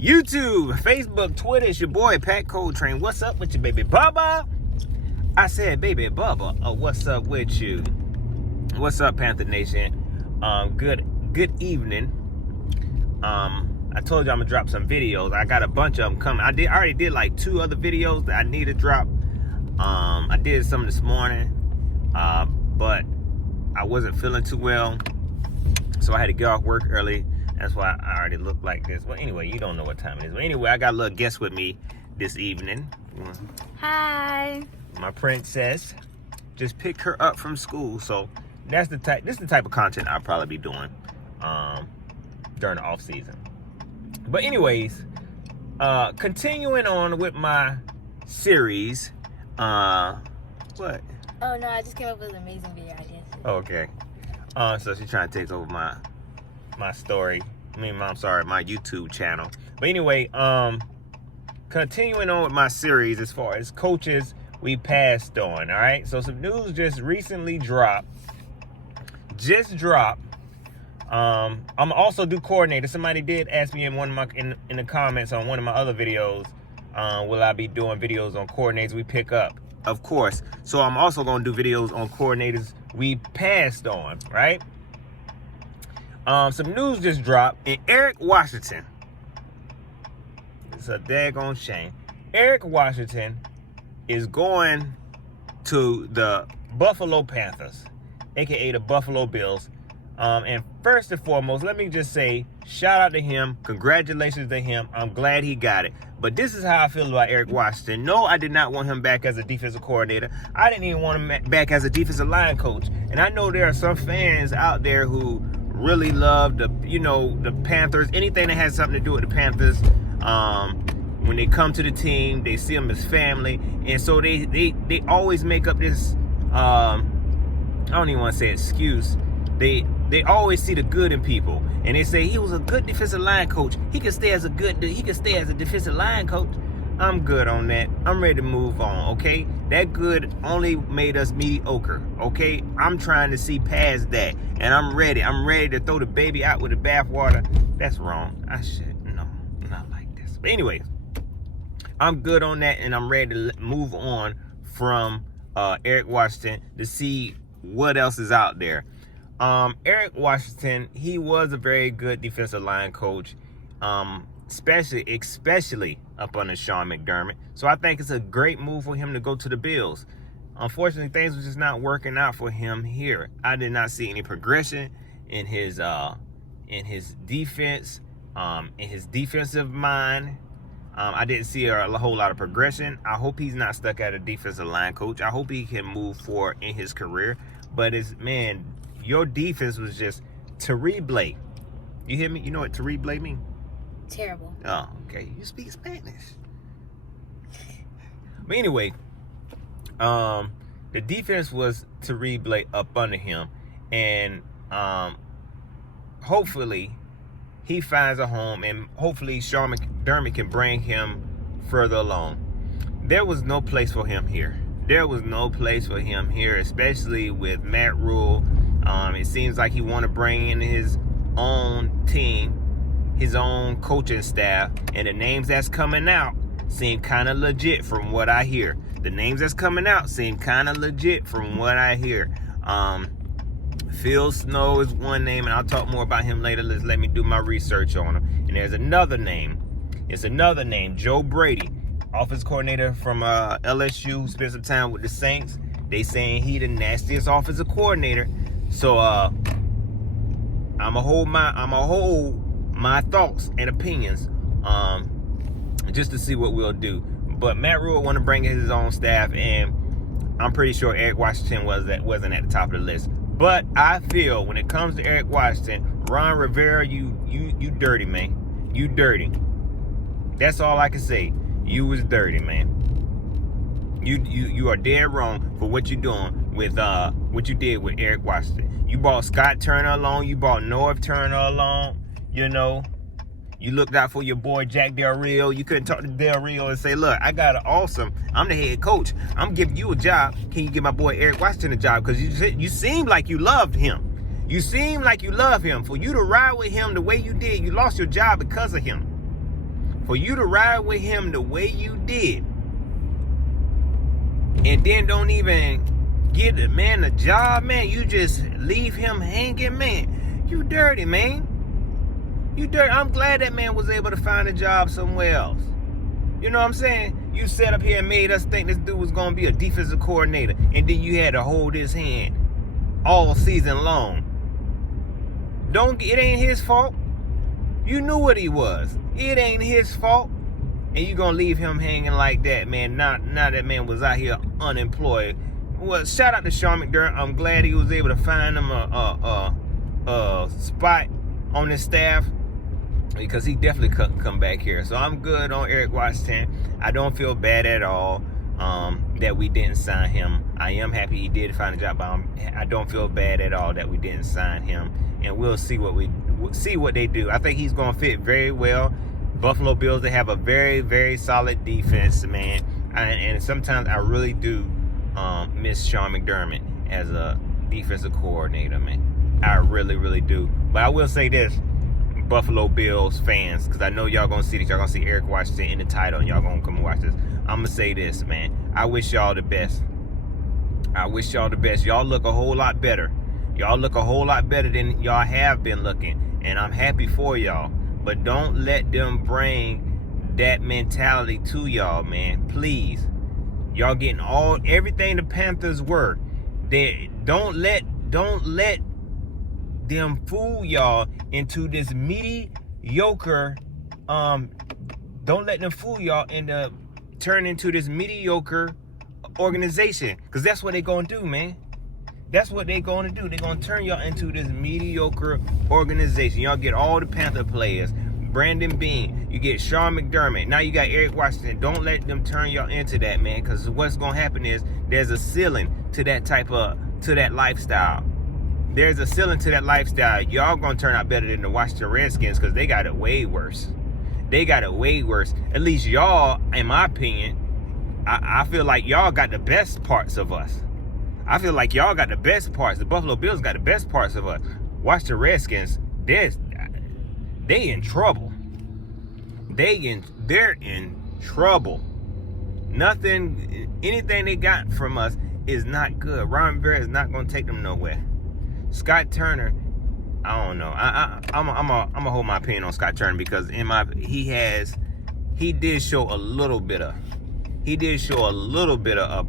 YouTube, Facebook, Twitter. It's your boy Pat Coltrane. What's up with you, baby Bubba? I said, baby Bubba. What's up with you? What's up, Panther Nation? Good evening. I told you I'm gonna drop some videos. I got a bunch of them coming. I already did like 2 other videos that I need to drop. I did some this morning, but I wasn't feeling too well, so I had to get off work early. That's why I already look like this. Well, anyway, you don't know what time it is. But anyway, I got a little guest with me this evening. Hi. My princess. Just picked her up from school. So this is the type of content I'll probably be doing during the off season. But anyways, continuing on with my series. What? Oh no, I just came up with an amazing video idea. Okay. So she's trying to take over my story. my YouTube channel. But anyway, continuing on with my series as far as coaches we passed on. All right. So some news just recently dropped. I'm also do coordinator. Somebody did ask me in in the comments on one of my other videos, will I be doing videos on coordinators we pick up? Of course. So I'm also going to do videos on coordinators we passed on, right? Some news just dropped, and Eric Washington, it's a daggone shame, Eric Washington is going to the Buffalo Panthers, aka the Buffalo Bills. And first and foremost, let me just say, shout out to him. Congratulations to him. I'm glad he got it. But this is how I feel about Eric Washington. No, I did not want him back as a defensive coordinator. I didn't even want him back as a defensive line coach. And I know there are some fans out there who really love the Panthers. Anything that has something to do with the Panthers. When they come to the team, they see them as family. And so they always make up this, I don't even want to say excuse. They always see the good in people, and they say he was a good defensive line coach. He can stay as a defensive line coach. I'm good on that. I'm ready to move on. Okay, that good only made us mediocre. Okay, I'm trying to see past that, and I'm ready. I'm ready to throw the baby out with the bathwater. That's wrong. I should not like this. But anyways, I'm good on that, and I'm ready to move on from Eric Washington to see what else is out there. Eric Washington, he was a very good defensive line coach, especially up under Sean McDermott. So I think it's a great move for him to go to the Bills. Unfortunately, things were just not working out for him here. I did not see any progression in his defense, in his defensive mind. I didn't see a whole lot of progression. I hope he's not stuck at a defensive line coach. I hope he can move forward in his career. But your defense was just terrible. You hear me? You know what terrible means? Terrible. Oh, okay. You speak Spanish. But anyway, the defense was terrible up under him. And hopefully he finds a home, and hopefully Sean McDermott can bring him further along. There was no place for him here. There was no place for him here, especially with Matt Rule. It seems like he want to bring in his own team, his own coaching staff, and the names that's coming out seem kind of legit from what I hear. The names that's coming out seem kind of legit from what I hear. Phil Snow is one name, and I'll talk more about him later. Let me do my research on him. And there's another name. It's another name, Joe Brady, offensive coordinator from LSU, spent some time with the Saints. They saying he the nastiest offensive coordinator. So I'ma hold my thoughts and opinions just to see what we'll do. But Matt Rule want to bring in his own staff, and I'm pretty sure Eric Washington wasn't at the top of the list. But I feel when it comes to Eric Washington, Ron Rivera, you dirty, man. You dirty. That's all I can say. You was dirty, man. You are dead wrong for what you're doing with what you did with Eric Washington. You brought Scott Turner along. You brought Norv Turner along. You looked out for your boy Jack Del Rio. You couldn't talk to Del Rio and say, look, I got I'm the head coach. I'm giving you a job. Can you give my boy Eric Washington a job? Because you seem like you loved him. You seem like you love him. For you to ride with him the way you did, you lost your job because of him. For you to ride with him the way you did, and then don't even get the man a job, man. You just leave him hanging, man. You dirty, man. You dirty. I'm glad that man was able to find a job somewhere else. You know what I'm saying? You sat up here and made us think this dude was going to be a defensive coordinator, and then you had to hold his hand all season long. It ain't his fault. You knew what he was. It ain't his fault. And you gonna leave him hanging like that, man. Now that man was out here unemployed. Well, shout out to Sean McDermott. I'm glad he was able to find him a spot on his staff, because he definitely couldn't come back here. So I'm good on Eric Washington. I don't feel bad at all that we didn't sign him. I am happy he did find a job, but I don't feel bad at all that we didn't sign him. And we'll see what they do. I think he's gonna fit very well. Buffalo Bills, they have a very, very solid defense, man. And sometimes I really do miss Sean McDermott as a defensive coordinator, man. I really, really do. But I will say this, Buffalo Bills fans, because I know y'all going to see this. Y'all going to see Eric Washington in the title, and y'all going to come and watch this. I'm going to say this, man. I wish y'all the best. I wish y'all the best. Y'all look a whole lot better. Y'all look a whole lot better than y'all have been looking. And I'm happy for y'all. But don't let them bring that mentality to y'all, man. Please. Y'all getting everything the Panthers were. Don't let them fool y'all into this mediocre. Don't let them fool y'all into turn into this mediocre organization. Because that's what they're gonna do, man. That's what they're going to do. They're going to turn y'all into this mediocre organization. Y'all get all the Panther players. Brandon Bean. You get Sean McDermott. Now you got Eric Washington. Don't let them turn y'all into that, man. Because what's going to happen is there's a ceiling to that lifestyle. There's a ceiling to that lifestyle. Y'all going to turn out better than the Washington Redskins, because they got it way worse. They got it way worse. At least y'all, in my opinion, I feel like y'all got the best parts of us. I feel like y'all got the best parts. The Buffalo Bills got the best parts of us. Watch the Redskins. They in trouble. They're in trouble. Anything they got from us is not good. Ron Rivera is not going to take them nowhere. Scott Turner, I don't know. I'm gonna hold my opinion on Scott Turner, because he did show a little bit of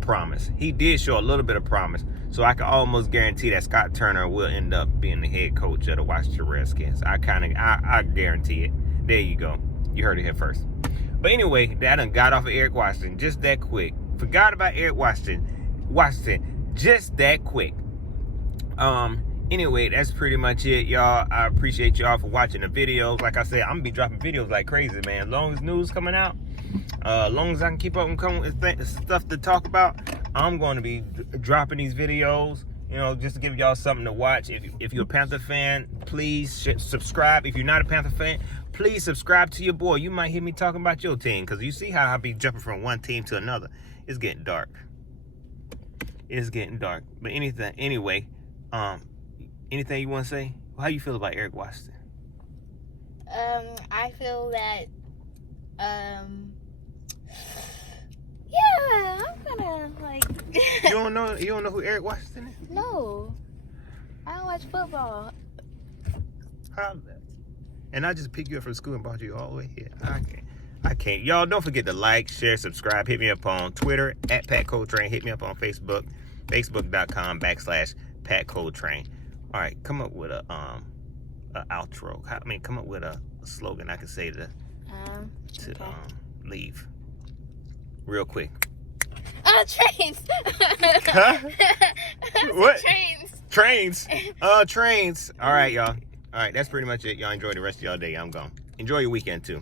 promise. He did show a little bit of promise. So I can almost guarantee that Scott Turner will end up being the head coach of the Washington Redskins. I guarantee it. There you go. You heard it here first. But anyway, that done got off of Eric Washington just that quick. Forgot about Eric Washington just that quick. Anyway, that's pretty much it, y'all. I appreciate y'all for watching the videos. Like I said, I'm gonna be dropping videos like crazy, man. As long as news coming out, as long as I can keep up and come with stuff to talk about, I'm going to be dropping these videos, you know, just to give y'all something to watch. If you're a Panther fan, please subscribe. If you're not a Panther fan, please subscribe to your boy. You might hear me talking about your team, because you see how I be jumping from one team to another. It's getting dark. It's getting dark. But anyway, anything you want to say? How you feel about Eric Washington? I feel that, yeah, I'm gonna, like... You don't know who Eric Washington is? No. I don't watch football. And I just picked you up from school and brought you all the way here. I can't. Y'all, don't forget to like, share, subscribe. Hit me up on Twitter at Pat Coltrane. Hit me up on Facebook, facebook.com/Pat Coltrane. All right, come up with a outro. Come up with a slogan I can say to leave. Real quick. Trains. Huh? What? Trains. Trains. All right, y'all. All right, that's pretty much it. Y'all enjoy the rest of y'all day. I'm gone. Enjoy your weekend, too.